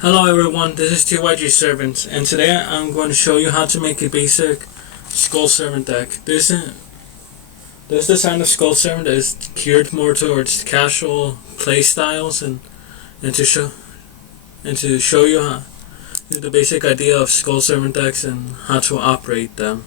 Hello everyone, this is TYG Servant, and today I'm going to show you how to make a basic Skull Servant deck. This design of Skull Servant is geared more towards casual play styles and to show you the basic idea of Skull Servant decks and how to operate them.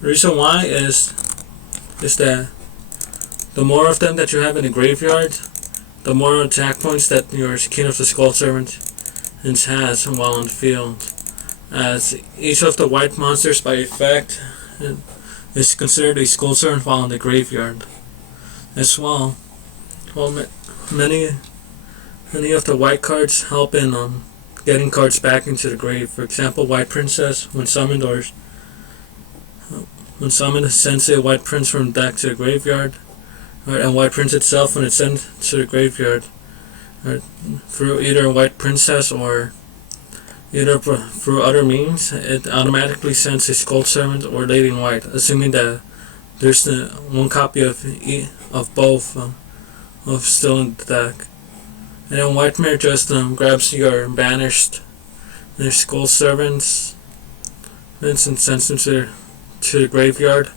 The reason why is that the more of them that you have in the graveyard, the more attack points that your King of the Skull Servant has while on the field. As each of the white monsters by effect is considered a Skull Servant while in the graveyard. As well, many of the white cards help in getting cards back into the grave. For example, White Princess, when summoned sends a White Prince from the deck to the graveyard, and White Prince itself, when it's sent to the graveyard, through either a White Princess or through other means, it automatically sends a Skull Servant or Lady in White, assuming that there's one copy of both still in the deck. And then White Mare just grabs your banished Skull Servants and sends them to the graveyard,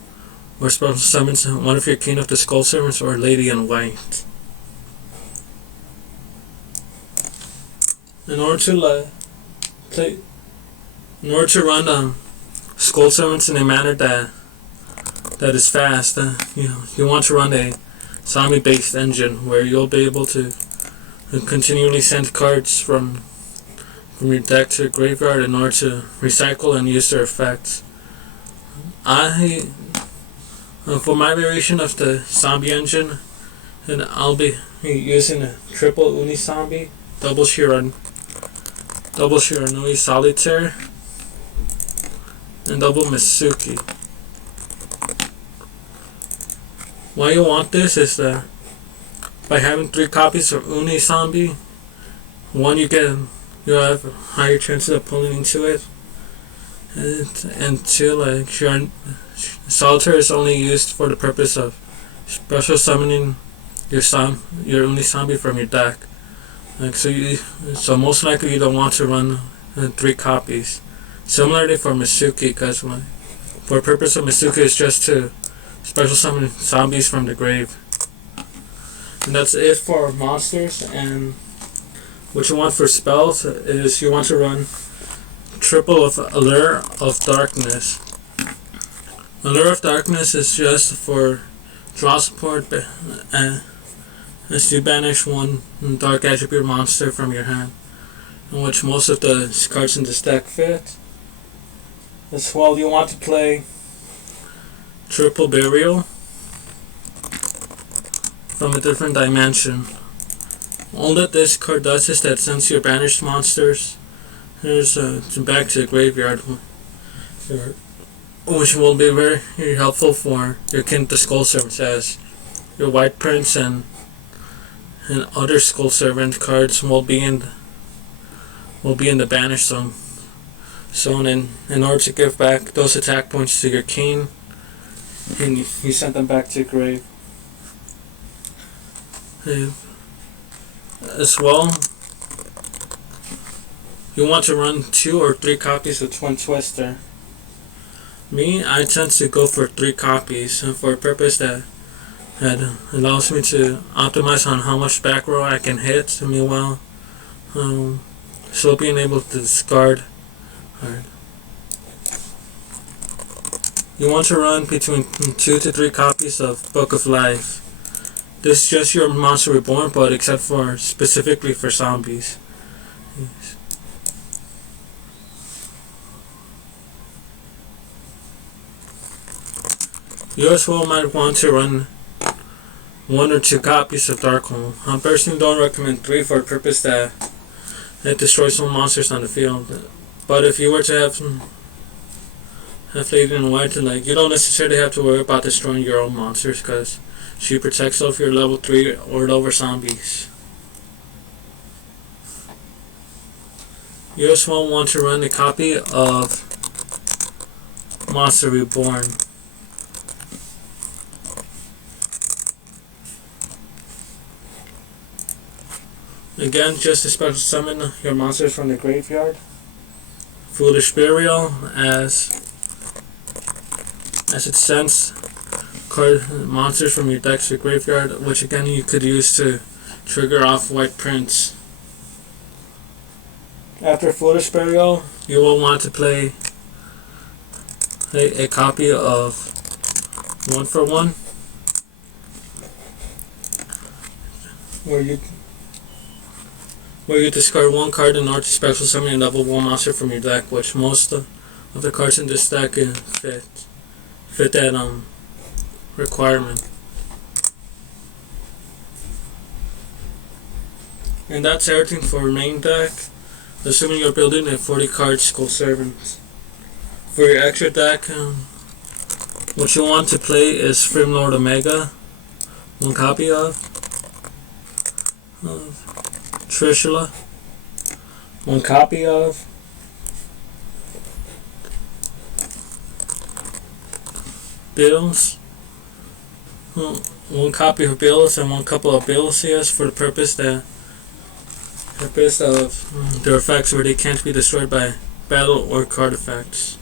or special summons one of your King of the Skull Servants or Lady in White. In order to run Skull Servants in a manner that is fast, you want to run a zombie-based engine where you'll be able to continually send cards from your deck to the graveyard in order to recycle and use their effects. For my variation of the zombie engine, and I'll be using a triple Uni Zombie, double Shiranui Solitaire, and double Mitsuki. Why you want this is that by having 3 copies of Uni Zombie, one you have higher chances of pulling into it, and 2, Solitaire is only used for the purpose of special summoning your Uni Zombie from your deck. So most likely you don't want to run 3 copies. Similarly for Mitsuki, because for the purpose of Mitsuki is just to special summon zombies from the grave. And that's it for monsters. And what you want for spells is you want to run triple of Allure of Darkness. Allure of Darkness is just for draw support, as you banish one dark attribute monster from your hand, in which most of the cards in this deck fit. As well, you want to play triple Burial from a different dimension. All that this card does is that sends your banished monsters back to the graveyard, which will be very helpful for your King of the Skull Servants, as your White Prince and other Skull Servant cards will be in the banished zone. In order to give back those attack points to your king, and you send them back to the grave. As well, you want to run 2 or 3 copies of Twin Twister. I tend to go for 3 copies, for a purpose that allows me to optimize on how much back row I can hit, meanwhile still being able to discard. You want to run between 2 to 3 copies of Book of Life. This is just your Monster Reborn, but except for specifically for zombies. You as well might want to run 1 or 2 copies of Darkhold. I personally don't recommend 3 for the purpose that it destroys some monsters on the field. But if you were to have Lady in White, you don't necessarily have to worry about destroying your own monsters, because she protects all of your level 3 or lower zombies. You as well want to run a copy of Monster Reborn. Again, just to special summon your monsters from the graveyard. Foolish Burial as it sends monsters from your deck to the graveyard, which again you could use to trigger off White Prince. After Foolish Burial, you will want to play a copy of 1-for-1, where you discard one card in order to special summon a level 1 monster from your deck, which most of the cards in this deck fit that requirement. And that's everything for main deck, assuming you're building a 40 card Skull Servant. For your extra deck, what you want to play is Lord Omega, one copy of Trishula, one copy of Bills, one copy of Bills, and one couple of Bills for the purpose of their effects where they can't be destroyed by battle or card effects.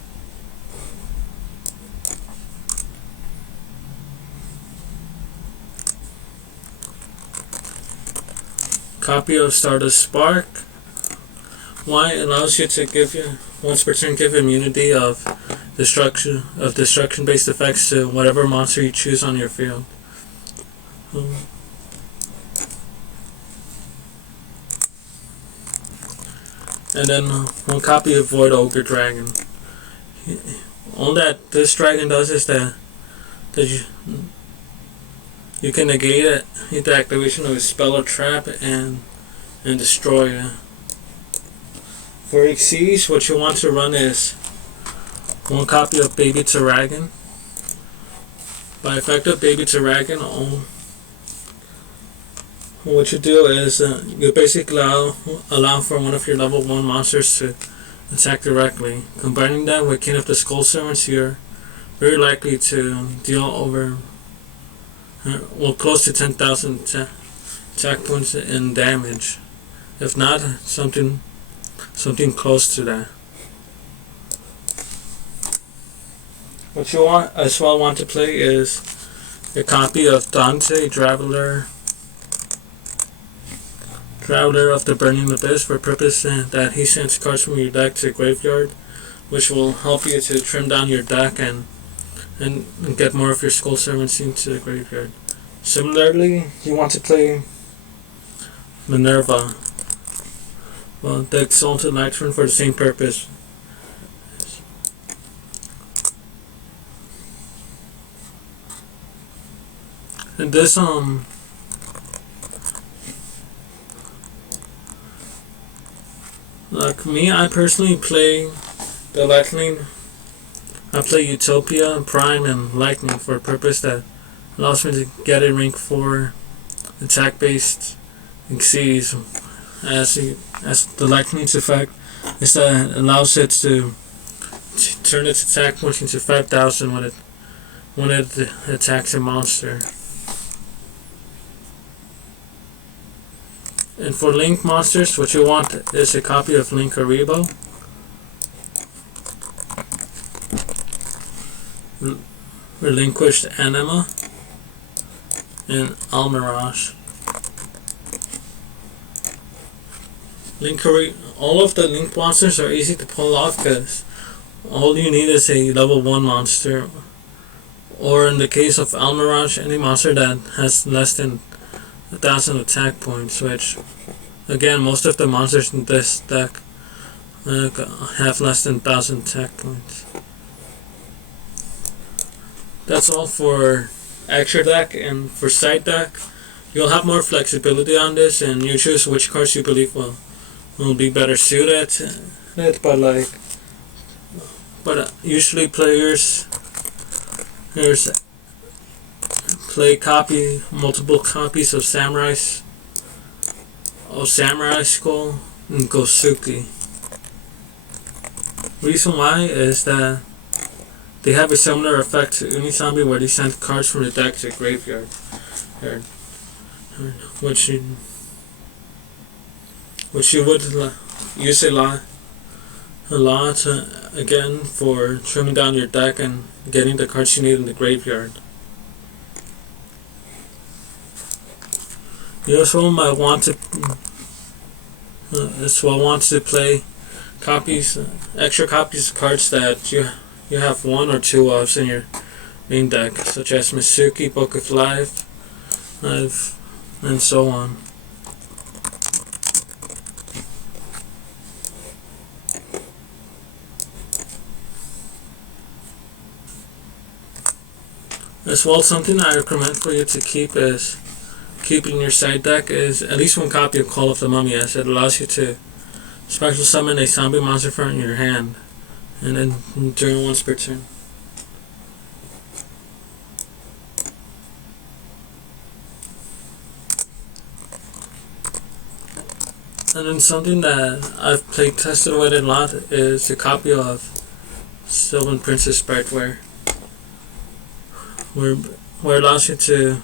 Copy of Stardust Spark. Why allows you to give you once per turn give immunity of destruction based effects to whatever monster you choose on your field. And then one copy of Void Ogre Dragon. All that this dragon does is that you can negate it, the activation of a spell or trap, and destroy it. For Xyz, what you want to run is one copy of Baby Dragon. By effect of Baby Dragon, what you do is you basically allow for one of your level 1 monsters to attack directly. Combining that with King of the Skull Servants, you're very likely to deal over close to 10,000 attack points in damage, if not something close to that. What you want to play is a copy of Dante, Traveler of the Burning Abyss, for purpose that he sends cards from your deck to the graveyard, which will help you to trim down your deck and get more of your Skull Servants into the graveyard. Similarly, you want to play Minerva, the Exalted Matron, for the same purpose. And this like me, I personally play the Lightning. I play Utopia, Prime, and Lightning for a purpose that allows me to get a rank 4 attack based Xyz, as the Lightning's effect is that it allows it to turn its attack points into 5,000 when it attacks a monster. And for Link monsters, what you want is a copy of Link Aribo, Relinquished Anima, and Almirage. All of the Link monsters are easy to pull off because all you need is a level 1 monster, or in the case of Almirage, any monster that has less than 1,000 attack points, which again most of the monsters in this deck have less than 1,000 attack points. That's all for extra deck, and for side deck you'll have more flexibility on this, and you choose which cards you believe will be better suited to it, but usually players play multiple copies of Samurai Skull and Gosuke. Reason why is that they have a similar effect to Unizombie, where they send cards from the deck to the graveyard, which you would use a lot again for trimming down your deck and getting the cards you need in the graveyard. You also might want to play extra copies of cards that you have one or two of in your main deck, such as Masuki, Book of Life, and so on. As well, something I recommend for you to keep in your side deck is at least one copy of Call of the Mummy, as it allows you to special summon a zombie monster from your hand, and then during once per turn. And then something that I've played tested with a lot is a copy of Sylvan Princess Sprite, where it allows you to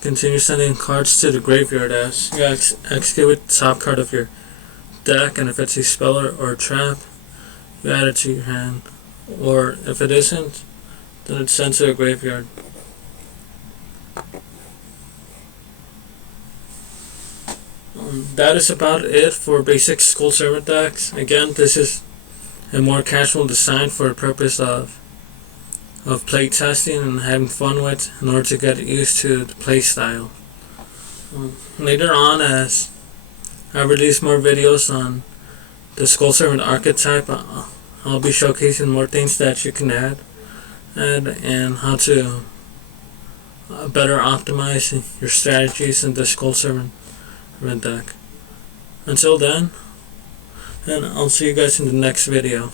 continue sending cards to the graveyard as you execute the top card of your deck, and if it's a spell or a trap, you add it to your hand, or if it isn't, then it's sent to the graveyard. That is about it for basic Skull Servant decks. Again, this is a more casual design for the purpose of play testing and having fun with, in order to get used to the play style. Later on, as I release more videos on the Skull Servant archetype, I'll be showcasing more things that you can add and how to better optimize your strategies in the Skull Servant deck. Until then, and I'll see you guys in the next video.